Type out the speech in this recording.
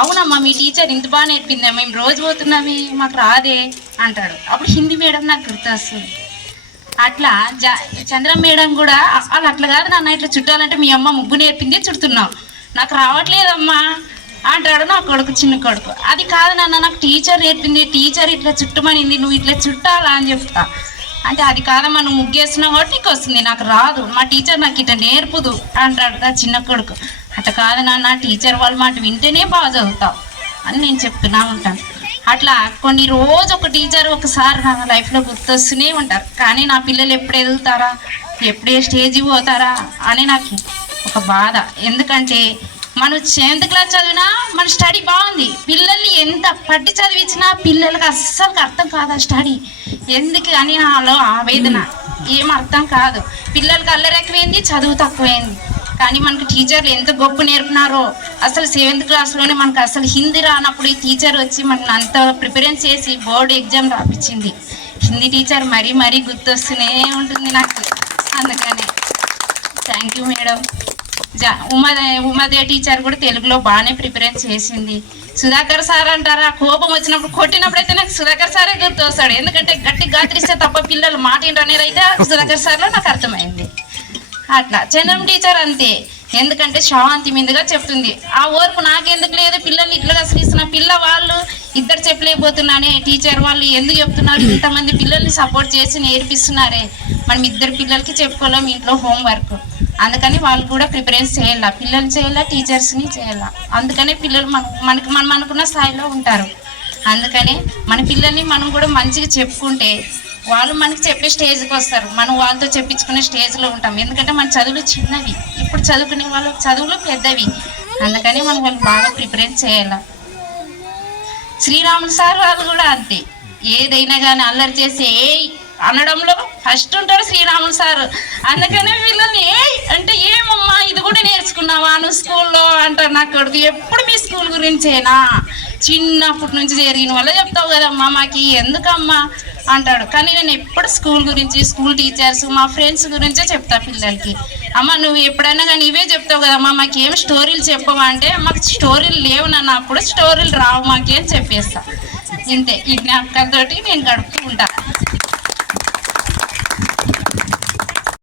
అవునమ్మా మీ టీచర్ ఇంత బాగా నేర్పిందా, మేము రోజు పోతున్నామే మాకు రాదే అంటాడు. అప్పుడు హిందీ మేడం నాకు గుర్తొస్తుంది. అట్లా చంద్ర మేడం కూడా వాళ్ళు అట్లా కాదు నాన్న, ఇట్లా చుట్టాలంటే మీ అమ్మ ముగ్గు నేర్పిందే చుడుతున్నావు, నాకు రావట్లేదమ్మా అంటాడు నా కొడుకు, చిన్న కొడుకు. అది కాదు నాన్న, నాకు టీచర్ నేర్పింది, టీచర్ ఇట్లా చుట్టమనింది, నువ్వు ఇట్లా చుట్టాలా అని చెప్తా. అంటే అది కాదమ్మా, నువ్వు ముగ్గేస్తున్నావు కాబట్టి నీకు వస్తుంది, నాకు రాదు, మా టీచర్ నాకు ఇట్లా నేర్పుదు అంటాడు నా చిన్న కొడుకు. అట్లా కాదు నాన్న, టీచర్ వాళ్ళ మాట వింటేనే బాగా చదువుతావు అని నేను చెప్తున్నా ఉంటాను. అట్లా కొన్ని రోజు ఒక టీచర్ ఒకసారి నా లైఫ్లో గుర్తొస్తూనే ఉంటారు. కానీ నా పిల్లలు ఎప్పుడు ఎదుగుతారా, ఎప్పుడే స్టేజ్కి పోతారా అని నాకు ఒక బాధ. ఎందుకంటే మనం 7th క్లాస్ చదివినా మన స్టడీ బాగుంది, పిల్లల్ని ఎంత పట్టి చదివించినా పిల్లలకి అస్సలు అర్థం కాదు ఆ స్టడీ. ఎందుకు అని నాలో ఆవేదన, ఏం అర్థం కాదు. పిల్లలకి అల్లరి ఎక్కువైంది, చదువు తక్కువైంది. కానీ మనకు టీచర్లు ఎంత గొప్ప నేర్పినారో. అసలు 7th క్లాస్లోనే మనకు అసలు హిందీ రానప్పుడు ఈ టీచర్ వచ్చి మనల్ని అంత ప్రిపరేషన్ చేసి బోర్డు ఎగ్జామ్ రాపించింది. హిందీ టీచర్ మరీ మరీ గుర్తొస్తూనే ఉంటుంది నాకు. అందుకనే థ్యాంక్ యూ మేడం. ఉమాదే టీచర్ కూడా తెలుగులో బాగానే ప్రిపరేషన్ చేసింది. సుధాకర్ సార్ అంటారా, కోపం వచ్చినప్పుడు కొట్టినప్పుడు అయితే నాకు సుధాకర్ సారే గుర్తొస్తాడు. ఎందుకంటే గట్టి గాత్రిస్తే తప్ప పిల్లలు మాట ఏంటనేది అయితే సుధాకర్ సార్లో నాకు అర్థమైంది. అట్లా చంద్రం టీచర్ అంతే, ఎందుకంటే శాంతి మీదుగా చెప్తుంది. ఆ ఓర్పు నాకెందుకు లేదు, పిల్లల్ని ఇట్లా కసిరిస్తున్నా, వాళ్ళు ఇద్దరు చెప్పలేకపోతున్నానే, టీచర్ వాళ్ళు ఎందుకు చెప్తున్నారు, ఇంతమంది పిల్లల్ని సపోర్ట్ చేసి నేర్పిస్తున్నారే, మనం ఇద్దరు పిల్లలకి చెప్పుకోలేం ఇంట్లో హోంవర్క్. అందుకని వాళ్ళు కూడా ప్రిపరేషన్ చేయాల, పిల్లలు చేయాల, టీచర్స్ని చేయాల. అందుకనే పిల్లలు మనం అనుకున్న స్థాయిలో ఉంటారు. అందుకని మన పిల్లల్ని మనం కూడా మంచిగా చెప్పుకుంటే వాళ్ళు మనకి చెప్పే స్టేజ్కి వస్తారు, మనం వాళ్ళతో చెప్పించుకునే స్టేజ్లో ఉంటాం. ఎందుకంటే మన చదువులు చిన్నవి, ఇప్పుడు చదువుకునే వాళ్ళ చదువులు పెద్దవి. అందుకని మనం వాళ్ళు బాగా ప్రిపరేషన్ చేయాల. శ్రీరాములు సార్ వాళ్ళు కూడా అంతే, ఏదైనా కానీ అల్లరి చేసి ఏ అనడంలో ఫస్ట్ ఉంటాడు శ్రీరాములు సార్. అందుకనే వీళ్ళని ఏ అంటే ఏమమ్మా ఇది కూడా నేర్చుకున్నావా నువ్వు స్కూల్లో అంటారు నా కొడుకు. ఎప్పుడు మీ స్కూల్ గురించేనా, చిన్నప్పటి నుంచి జరిగిన వల్ల చెప్తావు కదమ్మా, మాకు ఎందుకమ్మా అంటాడు. కానీ నేను ఎప్పుడు స్కూల్ గురించి, స్కూల్ టీచర్స్, మా ఫ్రెండ్స్ గురించే చెప్తా పిల్లలకి. అమ్మ నువ్వు ఎప్పుడైనా కానీ ఇవే చెప్తావు కదమ్మా, మాకేం స్టోరీలు చెప్పవా అంటే, మాకు స్టోరీలు లేవు నాన్న, అప్పుడు స్టోరీలు రావు మాకేం చెప్పేస్తా. ఇంతే, ఈ జ్ఞాపకాలతోటి నేను గడుపుతూ ఉంటా.